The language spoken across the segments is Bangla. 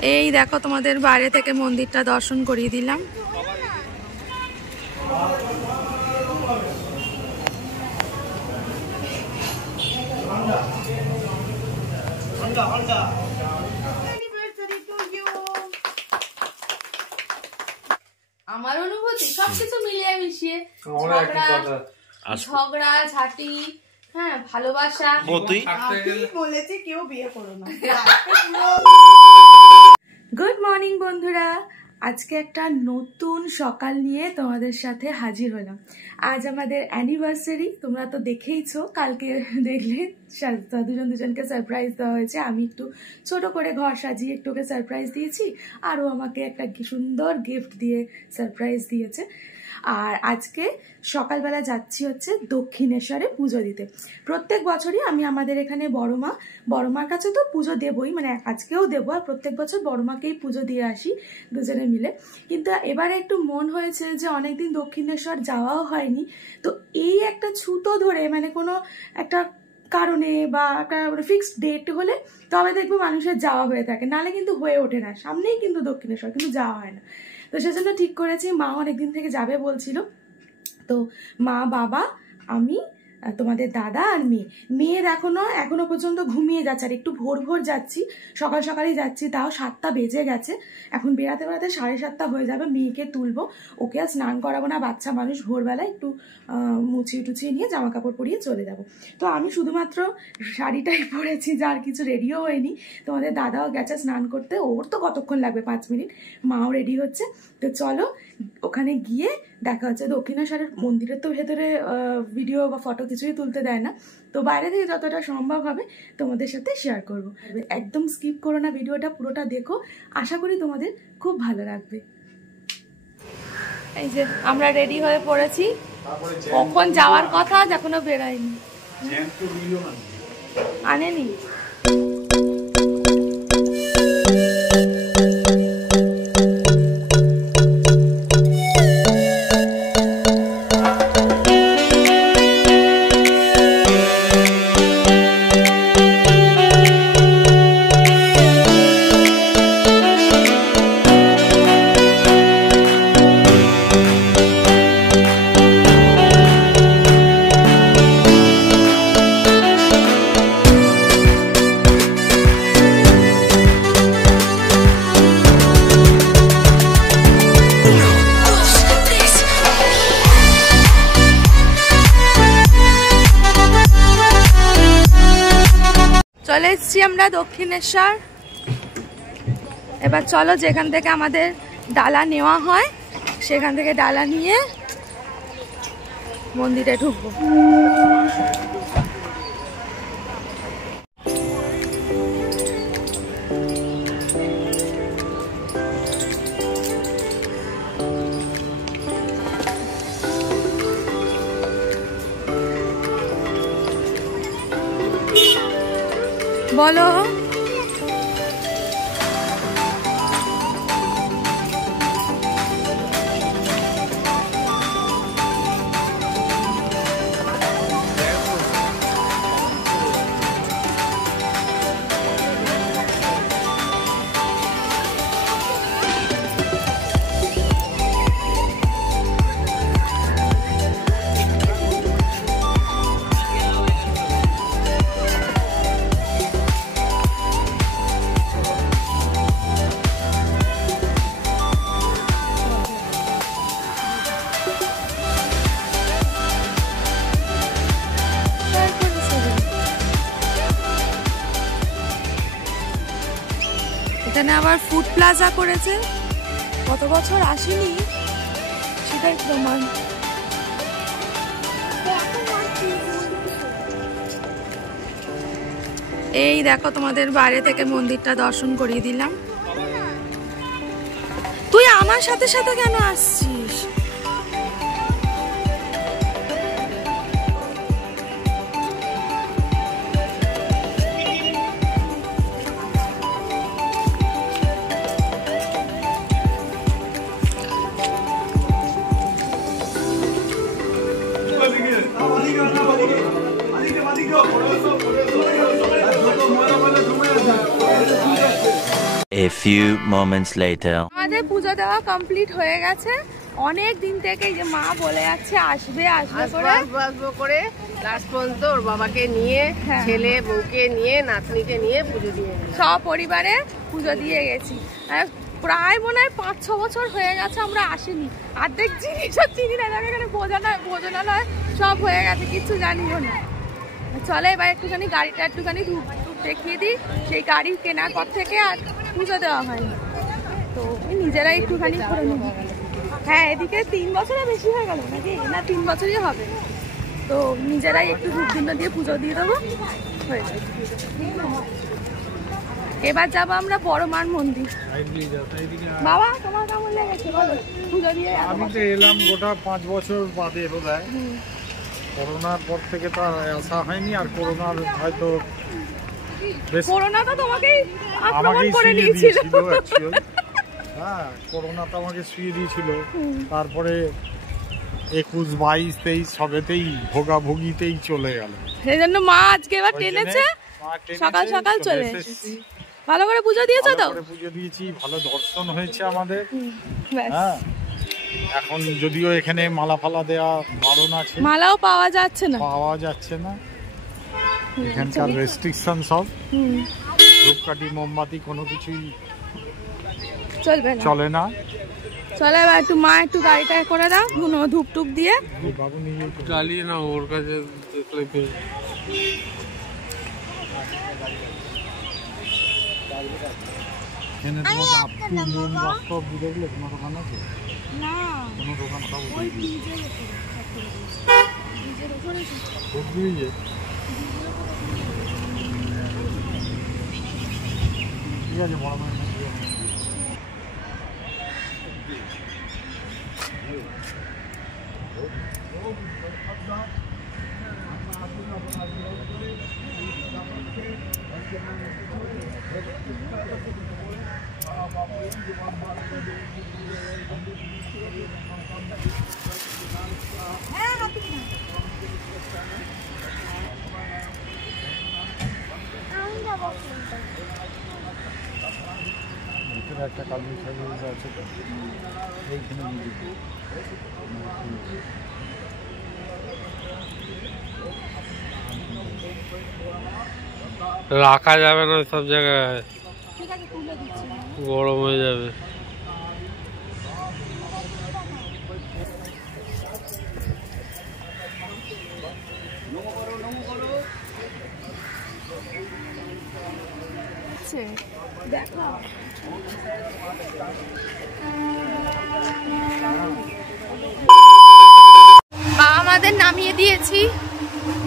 এই দেখো তোমাদের বাইরে থেকে মন্দিরটা দর্শন করিয়ে দিলাম। আমার অনুভূতি সবকিছু মিলিয়ে মিশিয়ে ঝগড়া ঝাঁটি, হ্যাঁ, ভালোবাসা। বলেছে কেউ বিয়ে করো না। গুড মর্নিং বন্ধুরা, আজকে একটা নতুন সকাল নিয়ে তোমাদের সাথে হাজির হলাম। আজ আমাদের অ্যানিভার্সারি, তোমরা তো দেখেইছো, কালকে দেখলে দুজনকে সারপ্রাইজ দেওয়া হয়েছে। আমি একটু ছোট করে ঘর সাজিয়ে একটু ওকে সারপ্রাইজ দিয়েছি, আর ও আমাকে একটা সুন্দর গিফট দিয়ে সারপ্রাইজ দিয়েছে। আর আজকে সকালবেলা যাচ্ছি হচ্ছে দক্ষিণেশ্বরে পুজো দিতে। প্রত্যেক বছরই আমি আমাদের এখানে বড় মার কাছে তো পুজো দেবই, মানে আজকেও দেবো, আর প্রত্যেক বছর বড় মাকেই পুজো দিয়ে আসি দুজনে মিলে। কিন্তু এবারে একটু মন হয়েছে যে অনেকদিন দক্ষিণেশ্বর যাওয়াও হয়নি, তো এই একটা ছুতো ধরে, মানে কোনো একটা কারণে বা একটা ফিক্সড ডেট হলে তবে দেখবো মানুষের যাওয়া হয়ে থাকে, নাহলে কিন্তু হয়ে ওঠে না। সামনেই কিন্তু দক্ষিণেশ্বর, কিন্তু যাওয়া হয় না। তো সেজন্য ঠিক করেছি, মা অনেকদিন থেকে যাবে বলছিল, তো মা, বাবা, আমি, তোমাদের দাদা আর মেয়ের এখনো পর্যন্ত ঘুমিয়ে যাচ্ছে। আর একটু ভোর যাচ্ছি, সকাল সকালই যাচ্ছি, তাও 7টা বেজে গেছে। এখন বেড়াতে 7:30 হয়ে যাবে। মেয়েকে তুলবো, ওকে আর স্নান করাবো না, বাচ্চা মানুষ, ভোরবেলা একটু মুছিয়ে টুছিয়ে নিয়ে জামা কাপড় পরিয়ে চলে যাব। তো আমি শুধুমাত্র শাড়িটাই পরেছি, যার কিছু রেডিও হয়নি। তোমাদের দাদাও গেছে স্নান করতে, ওর তো কতক্ষণ লাগবে, 5 মিনিট। মাও রেডি হচ্ছে। তো চলো ওখানে গিয়ে দেখা হচ্ছে। দক্ষিণেশ্বরের মন্দিরের তো ভেতরে ভিডিও বা ফটো কিছুই তুলতে দেয় না, তো বাইরে থেকে যতটা সম্ভব হবে তোমাদের সাথে শেয়ার করব। একদম স্কিপ করো না, ভিডিওটা পুরোটা দেখো, আশা করি তোমাদের খুব ভালো লাগবে। এই যে আমরা রেডি হয়ে পড়েছি, কখন যাওয়ার কথা, এখনো বেরোয়নি, আনেনি। চলে এসছি আমরা দক্ষিণেশ্বর। এবার চলো যেখান থেকে আমাদের ডালা নেওয়া হয় সেখান থেকে ডালা নিয়ে মন্দিরে ঢুকবো। বলো, এখানে আবার ফুড প্লাজা করেছে, কত বছর আসেনি সেটাই প্রমাণ। এই দেখো তোমাদের বাইরে থেকে মন্দিরটা দর্শন করিয়ে দিলাম। তুই আমার সাথে সাথে কেন আসছিস? A few moments later. আমাদের পুজো দেওয়া কমপ্লিট হয়ে গেছে। অনেক দিন থেকে যে মা বলে যাচ্ছে আসবে করে লাস্ট পর্যন্ত ওর বাবাকে নিয়ে ছেলে বউকে নিয়ে নাতনিকে নিয়ে পুজো দিয়ে সব পরিবারে পুজো দিয়ে গেছি। প্রায় মনে হয় 5-6 বছর হয়ে গেছে আমরা আসিনি। অর্ধেক জিনিসও চিনি না, এখানে ভোজনালয় সব হয়ে গেছে, কিছু জানিও না। চলে এবার একটুখানি গাড়িটা একটুখানি ধূপ দেখিয়ে দিই। সেই গাড়ি কেনার পর থেকে আর পুজো দেওয়া হয়নি, তো নিজেরাই একটুখানি করে নেব। হ্যাঁ, এদিকে 3 বছরের বেশি হয়ে গেল নাকি, না 3 বছরই হবে। তো নিজেরাই একটু ধূপ দিন দিয়ে পুজো দিয়ে দেবো, হয়ে যাবে। এবার যাবো আমরা বড় মার মন্দির। বাবা তোমার কেমন লেগেছে বলো পুজো দিয়ে? আমি তো এলাম গোটা 5 বছর বাদে বোধহয়। করোনার পর থেকে তো আর আসা হয়নি। আর করোনার হয়তো করোনা তো তোমাকেই আক্রমণ করে নিয়েছিল। হ্যাঁ, করোনা তো আমাকে শুয়ে দিয়েছিল। তারপরে 21, 22, 23 সবেতেই ভোগাভুগিতেই চলে গেল। সেই জন্য মা আজকে এবার টেনেছে, সকাল সকাল চলে এসেছি। ভালো করে পুজো দিয়েছো তো? পুজো দিয়েছি, ভালো দর্শন হয়েছে আমাদের। হ্যাঁ, এখন যদিও এখানে মালা ফালা দেওয়া বারণ আছে, মালাও পাওয়া যাচ্ছে না। এখানকার রেস্ট্রিকশন সব। ধূপকাঠি মোমবাতি কোনো কিছুই চলে না। চলে এবার একটু মা একটু গাড়িটা করে দাও ধূপ টুপ দিয়ে। বাবু নিয়ে চালিয়ে না, ওর কাছে দেখলে এখানে তোমাকে আপনি মেন বাস্তব দেখলে কোনো দোকান আছে না? কোনো দোকান সব ঠিক আছে, বড় মানে একটা কালী ঠাকুর আছে তো এইখানে রাখা যাবে না সব জায়গায়, গরম হয়ে যাবে। দেখো আমাদের নামিয়ে দিয়েছি,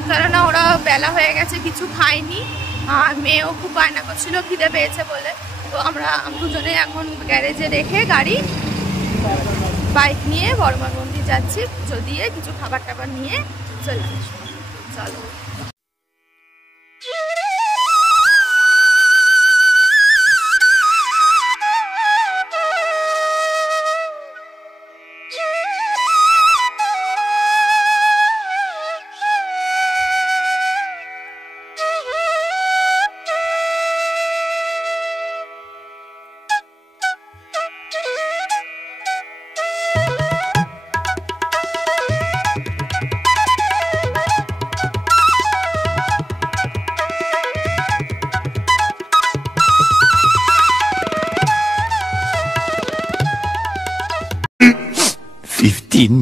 কারণ ওরা বেলা হয়ে গেছে, কিছু খায়নি। আর মেয়েও খুব বায়না করছিল খিদে পেয়েছে বলে। তো আমরা দুজনে এখন গ্যারেজে রেখে গাড়ি বাইক নিয়ে বড়মার মন্দির যাচ্ছি। পুজো দিয়ে কিছু খাবার টাবার নিয়ে চলে আসবো। চলো।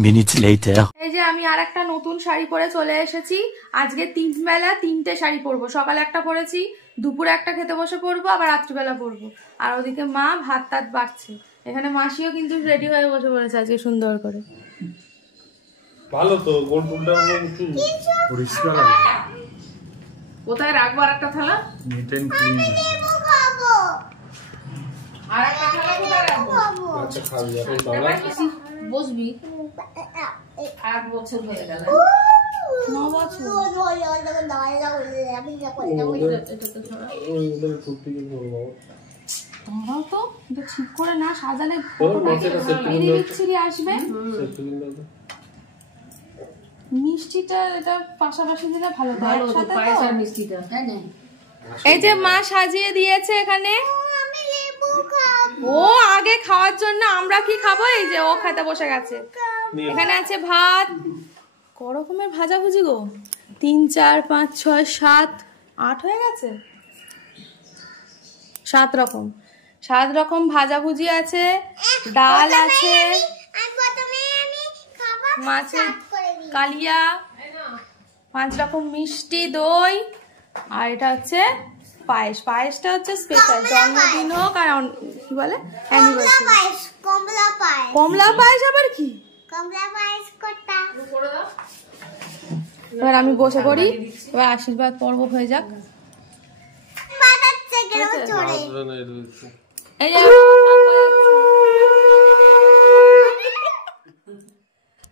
minutes later. এই যে আমি আর একটা নতুন শাড়ি পরে চলে এসেছি। আজকে 3 বেলা 3টে শাড়ি পরবো। সকালে একটা পরেছি, দুপুরে একটা খেতে বসে পরবো, আবার রাত্রিবেলা পরবো। আর ওদিকে মা ভাত টাত বাড়ছে। এখানে মাসিও কিন্তু রেডি হয়ে বসে পড়েছে আজকে সুন্দর করে। ভালো তো, গোল ফুলটা একটু পরিষ্কার আছে। কোথায় রাখবো আর একটা থালা? Neat and clean. আর একটা থালা কোথায় রাখবো? আচ্ছা, খাবি এখন দাঁড়া। বসবি। 8 বছর হয়ে গেল। 9 বছর। তোমরাও তো এটা ঠিক করে না সাজালে বিচ্ছিরি আসবে। মিষ্টিটা এটা পাশাপাশি দিলে ভালো হয়। একসাথে পায়েস আর মিষ্টিটা। এই যে মা সাজিয়ে দিয়েছে এখানে। ও আগে খাওয়ার জন্য আমরা কি খাবো, এই যে ও খেতে বসে গেছে। এখানে আছে ভাত, ক রকমের ভাজাভুজি গো, 3 4 5 6 7 8 হয়ে গেছে, 7 রকম ভাজাভুজি আছে, ডাল আছে, মাছের কালিয়া, 5 রকম মিষ্টি, দই, আর এটা হচ্ছে পায়েস। পায়েসটা হচ্ছে স্পেশাল, জন্মদিন হোক আর কি বলে কমলা পায়েস। আবার কি এবার আমি বসে পড়ি, এবার আশীর্বাদ পর্ব হয়ে যাক। এই যে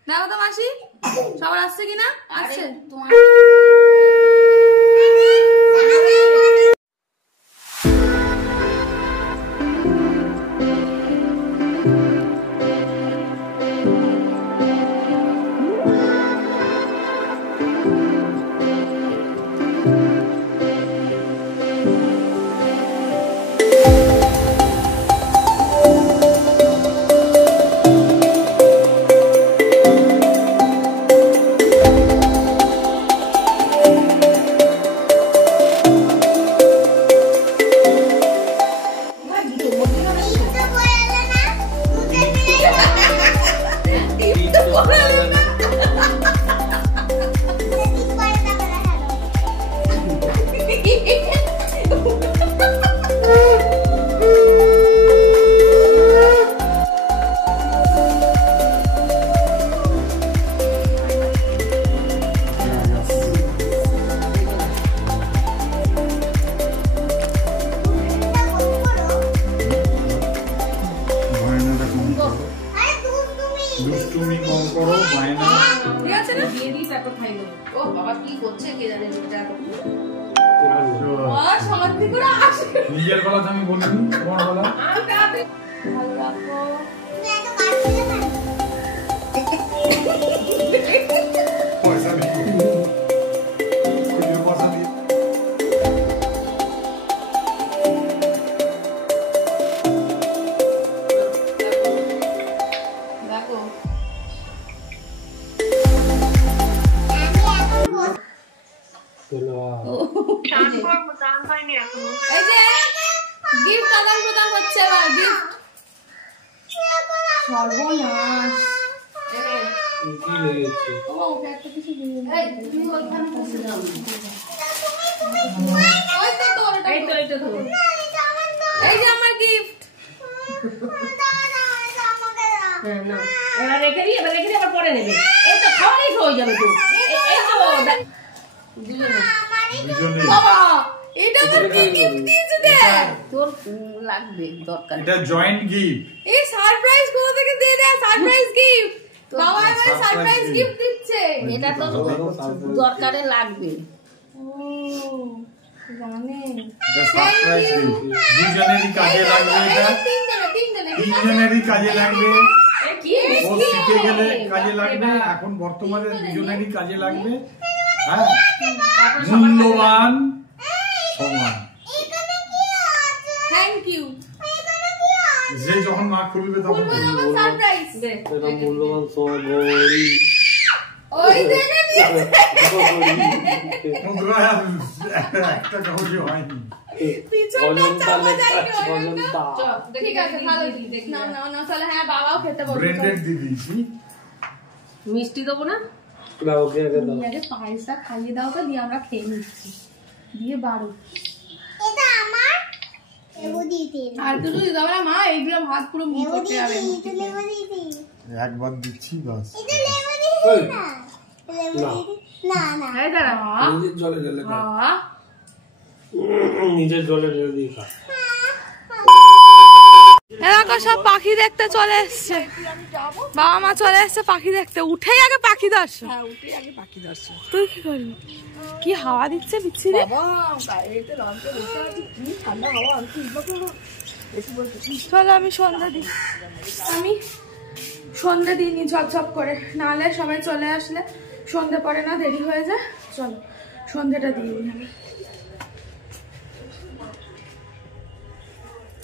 দেখো তো মাসি সবার আসছে কিনা, আসছে। নিজের গলা আমি বলিনি, তোমার গলা পয়সা গিফট আদান প্রদান হচ্ছে, এবার গিফট। সর্বনাশ, এই যে আমার গিফট। এবার রেখে দিই, আবার পরে নেবে। এই তো খাওয়াই হয়ে যাবে তো। এই তো বাবা এটা আবার কি গিফট দিয়েছে দে, তোর লাগবে দরকার। এটা জয়েন্ট গিফট। এই সারপ্রাইজ কোথা থেকে দিয়ে দেয়, সারপ্রাইজ গিফট। বাবা এবারে সারপ্রাইজ গিফট দিচ্ছে, এটা তো দরকারে লাগবে। ও জানে, এটা সারপ্রাইজ গিফট, দুজনেরই কাজে লাগবে। এটা তিনজনেরই কাজে লাগবে, ও শিখে গেলে কাজে লাগবে, এখন বর্তমানে দুজনেরই কাজে লাগবে। হ্যাঁ, মূল্যবান সমান। Thank you. যে যখন মা খুলবে তখন সারপ্রাইজ দে, এটা মূল্যবান সময় গড়ি ওই দেনে দিয়েছে। একটা কাউকে হয়নি। পিছনটা চাপা যায়নি, ঠিক আছে ভালো। না না না তাহলে হ্যাঁ বাবাও খেতে বলবে। ব্র্যান্ডেড দিয়ে দিয়েছি। মিষ্টি দেবো না, ওকে আগে দাও। আগে পায়েসটা খাইয়ে দাও তো, দিয়ে আমরা খেয়ে নিচ্ছি, দিয়ে 12। আর দুটো দিতে হবে না মা, এইগুলো ভাত পুরো মুখ করতে যাবে। একবার দিচ্ছি বাস। এই দাঁড়া নিজের জলে ঢেলে খা। বাবা, নিজের জলে ঢেলে দিয়ে খা। এরকম সব পাখি দেখতে চলে এসছে, বাবা মা চলে এসছে পাখি দেখতে। উঠেই আগে পাখি দর্শন। তুই কি করবি? কি হাওয়া দিচ্ছে বিচ্ছিরি। চলো আমি সন্ধ্যা দিই, আমি সন্ধ্যা দিইনি ঝপঝপ করে, নাহলে সবাই চলে আসলে সন্ধ্যে পরে না দেরি হয়ে যায়। চলো সন্ধ্যাটা দিই আমি।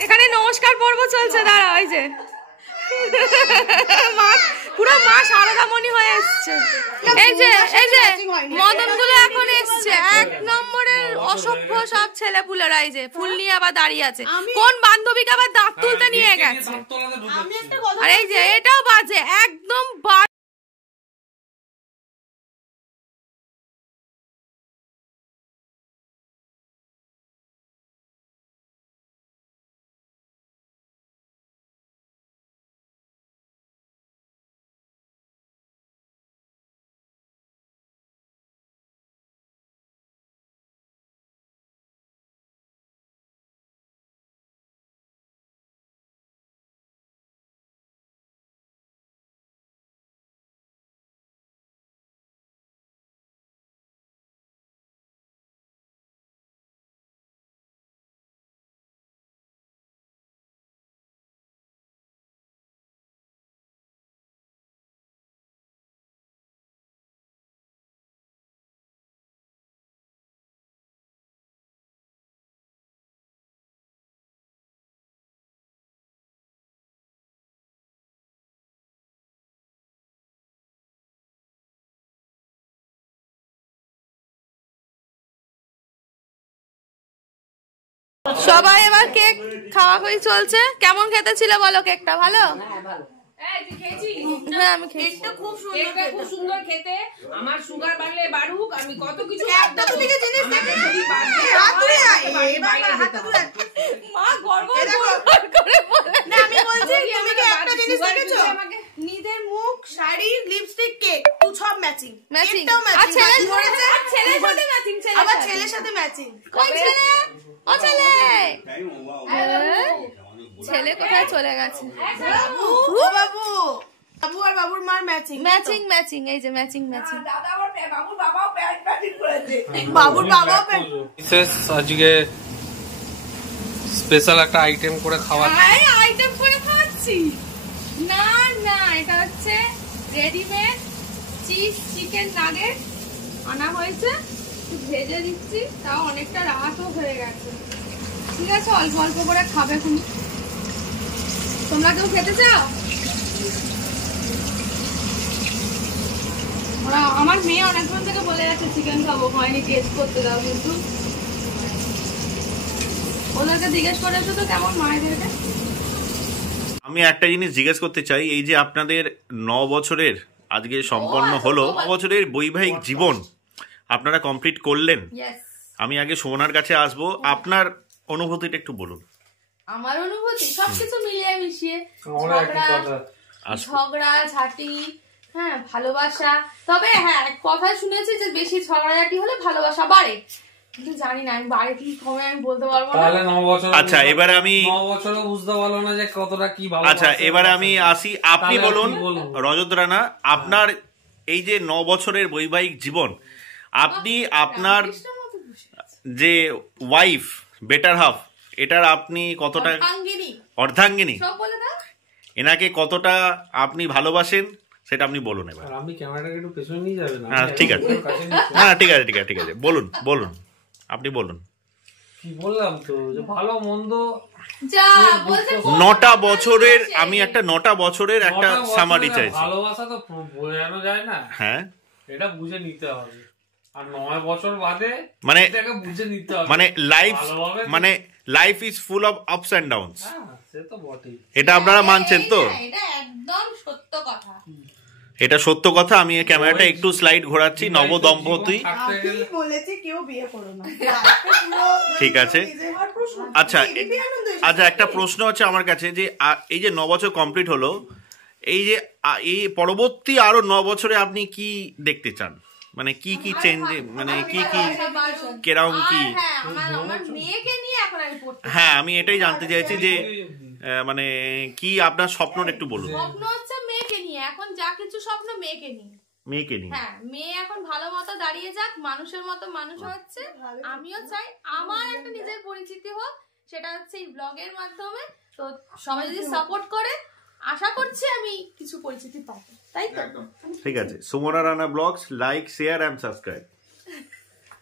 এখানে নমস্কার পর্ব চলছে, দাঁড়া ওই যে পুরো মা শারদামণি হয়ে এসছে। এই যে মদন গুলো এখন এসছে, 1 নম্বরের অসভ্য সব ছেলেপুলেরা। এই যে ফুল নিয়ে আবার দাঁড়িয়ে আছে, কোন বান্ধবীকে আবার দাঁত তুলতে নিয়ে গেছে। আর এই যে এটাও বাজে, একদম সবাই এবার কেক খাওয়াখাওয়ি চলছে। কেমন খেতে ছিল বলো? কেকটা ভালো? হ্যাঁ আমি খেয়েছি। খুব সুন্দর খেতে। আমার সুগার বাড়লে বাড়ুক, আমি কত কিছু নিজের মুখ, শাড়ি, লিপস্টিক, কেক সব ম্যাচিং। ছেলের সাথে ম্যাচিং। ছেলে কোথায় চলে গেছে? বাবু আর বাবুর মার ম্যাচিং ম্যাচিং ম্যাচিং। এই যে ম্যাচিং ম্যাচিং। বাবুর বাবাও বিশেষ আজকে স্পেশাল একটা আইটেম করে খাওয়াচ্ছি। না না, এটা হচ্ছে রেডিমেড চিজ চিকেন নাগেট আনা হয়েছে, ভেজে দিচ্ছি। তাও অনেকটা রাতও হয়ে গেছে। ঠিক আছে, অল্প অল্প করে খাবে তুমি। তোমরা কেউ খেতে চাও? ওরা, আমার মেয়ে অনেকক্ষণ থেকে বলে যাচ্ছে চিকেন খাবো, হয়নি, টেস্ট করতে দাও। কিন্তু ওদেরকে জিজ্ঞেস করে এসো তো কেমন মায়েদেরকে। আমি একটা জিনিস জিজ্ঞেস করতে চাই, এই যে আপনাদের 9 বছরের আজকে সম্পন্ন হলো, 9 বছরের বৈবাহিক জীবন আপনারা কমপ্লিট করলেন। আমি আগে সুমনার কাছে আসবো, আপনার অনুভূতিটা একটু বলুন। আমার অনুভূতি সবকিছু মিলিয়ে মিশিয়ে, ঝগড়া ঝাঁটি, হ্যাঁ ভালোবাসা। তবে হ্যাঁ কথা শুনেছি যে বেশি ঝগড়াঝাটি হলে ভালোবাসা বাড়ে, কিন্তু জানি না আমি বাড়ে কি কমে আমি বলতে পারবো না। আচ্ছা এবারে আমি 9 বছরও বুঝতে পারলো না যে কতটা কি ভালো। আচ্ছা এবারে আমি আসি, আপনি বলুন রজত রানা, আপনার এই যে 9 বছরের বৈবাহিক জীবন, আপনি আপনার যে ওয়াইফ, বেটার হাফ, এটার আপনি কতটা অর্ধাঙ্গিনী, এনাকে কতটা আপনি ভালোবাসেন সেটা আপনি বলুন এবার। আমি ক্যামেরাটাকে একটু পেছনে নিয়ে যাবেন? হ্যাঁ ঠিক আছে, হ্যাঁ ঠিক আছে ঠিক আছে ঠিক আছে, বলুন বলুন, আপনি বলুন। কি বললাম তো যে ভালো মন্দ 9টা বছরের, আমি একটা 9টা বছরের একটা সামারি চাইছি। ভালোবাসা তো বোঝানো যায় না, হ্যাঁ এটা বুঝে নিতে হবে। আর 9 বছর বাদে মানে এটাকে বুঝে নিতে হবে, মানে life is full of ups and downs. সে তো বটেই, এটা আপনারা মানছেন তো? এটা একদম সত্য কথা, এটা সত্য কথা। আমি ক্যামেরাটা একটু স্লাইড ঘোরাচ্ছি। নবদম্পতি ঠিক আছে। আচ্ছা আচ্ছা, একটা প্রশ্ন আছে আমার কাছে, যে এই যে 9 বছর কমপ্লিট হলো, এই যে এই পরবর্তী আরো 9 বছরে আপনি কি দেখতে চান? মানে কি কি চেঞ্জ, মানে কি কি কেরকম কি? হ্যাঁ আমি এটাই জানতে চাইছি যে মানে কি আপনার স্বপ্নটা একটু বলুন। স্বপ্ন হচ্ছে মেয়েকে নিয়ে, এখন যা কিছু স্বপ্ন মেয়েকে নিয়ে। মেয়েকে নিয়ে, হ্যাঁ মেয়ে এখন ভালো মতো দাঁড়িয়ে যাক, মানুষের মতো মানুষ হচ্ছে। আমিও চাই আমার একটা নিজের পরিচিতি হোক, সেটা হচ্ছে এই ব্লগের মাধ্যমে। তো সবাই যদি সাপোর্ট করে, আশা করছি আমি কিছু পরিচিতি পাবো, তাই তো? ঠিক আছে, Sumana Rana blogs, like share and subscribe.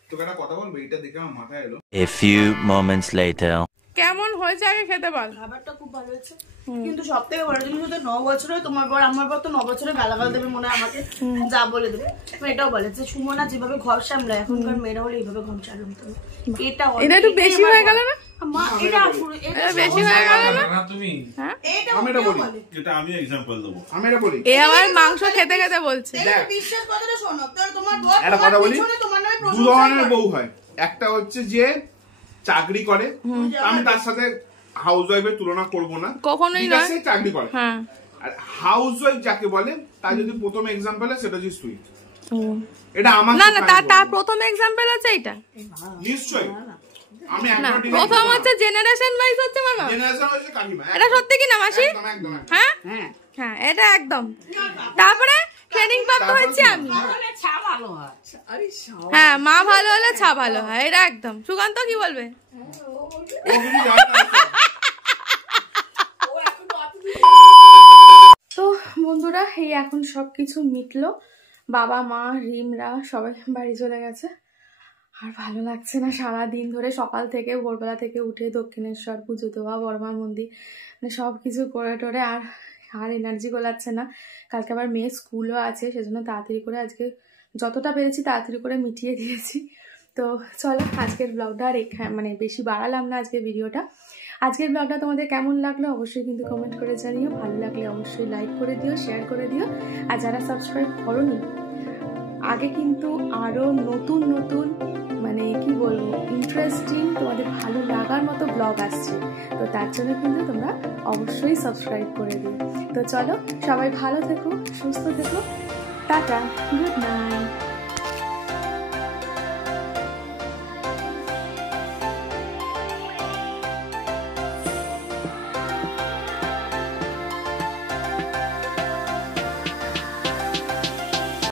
তো একটা কথা বলবো, এটা দেখে আমার মাথায় এলো। A few moments later. কেমন হয়েছে আগে খেতে বল। খাবারটা খুব ভালো হয়েছে, কিন্তু সব থেকে বড় জিনিস হচ্ছে 9 বছরে তোমার বর, আমার বর তো 9 বছরে গালাগাল দেবে মনে হয় আমাকে, যা বলে দেবে। এটাও বলে যে সুমনা যেভাবে ঘর সামলায় এখনকার মেয়েরা হলে এইভাবে ঘর সামলাতে হবে। এটা একটু বেশি হয়ে গেল না? এটা বেশি হয়ে গেল না? তুমি আমি এটা বলি, এটা আমি एग्जांपल দেব। আমি এটা বলি, এ আমার মাংস খেতে খেতে বলছে। বিশ্বাস কথাটা শোনো, তোমার বর একটা কথা বলি, তোমার নামে দু ধরনের বউ হয়। একটা হচ্ছে যে চাকরি করে, আমি তার সাথে হাউসওয়াইফের তুলনা করব না, কখনোই না, সে চাকরি করে। হ্যাঁ, আর হাউসওয়াইফ যাকে বলে তার যদি প্রথম एग्जांपल হয় সেটা হচ্ছে তুই। এটা আমার না না, তার প্রথম एग्जांपल হচ্ছে এটা নিশ্চয়ই। আমি না, একদম প্রথম হচ্ছে জেনারেশন ওয়াইজ হচ্ছে মামা, জেনারেশন হচ্ছে কাকিমা। এটা সত্যি কি না মাসি? একদম একদম। হ্যাঁ হ্যাঁ, এটা একদম। তারপরে ট্রেনিং প্রাপ্ত হচ্ছে আমি। হ্যাঁ, মা ভালো হলে ছা ভালো হয়, এটা একদম। সুকান্ত কি বলবে? তো বন্ধুরা, এই এখন সবকিছু মিটলো, বাবা মা রিমরা সবাই বাড়ি চলে গেছে। আর ভালো লাগছে না, সারাদিন ধরে সকাল থেকে ভোরবেলা থেকে উঠে দক্ষিণেশ্বর পুজো দেওয়া, বড়মার মন্দির, মানে সব কিছু করে টোরে আর এনার্জি গোলাচ্ছে না। কালকে আবার মেয়ের স্কুলও আছে, সেজন্য তাড়াতাড়ি করে আজকে যতটা পেরেছি তাড়াতাড়ি করে মিটিয়ে দিয়েছি। তো চলো, আজকের ব্লগটা আর মানে বেশি বাড়ালাম না আজকের ভিডিওটা। আজকের ব্লগটা তোমাদের কেমন লাগলো অবশ্যই কিন্তু কমেন্ট করে জানিও। ভালো লাগলে অবশ্যই লাইক করে দিও, শেয়ার করে দিও। আর যারা সাবস্ক্রাইব করোনি, আগে কিন্তু আরও নতুন নতুন মানে কি বলবো ইন্টারেস্টিং তোমাদের ভালো লাগার মতো ব্লগ আসছে, তো তার জন্য কিন্তু তোমরা অবশ্যই সাবস্ক্রাইব করে দিও। তো চলো, সবাই ভালো থেকো, সুস্থ থেকো, টাটা, গুড নাইট।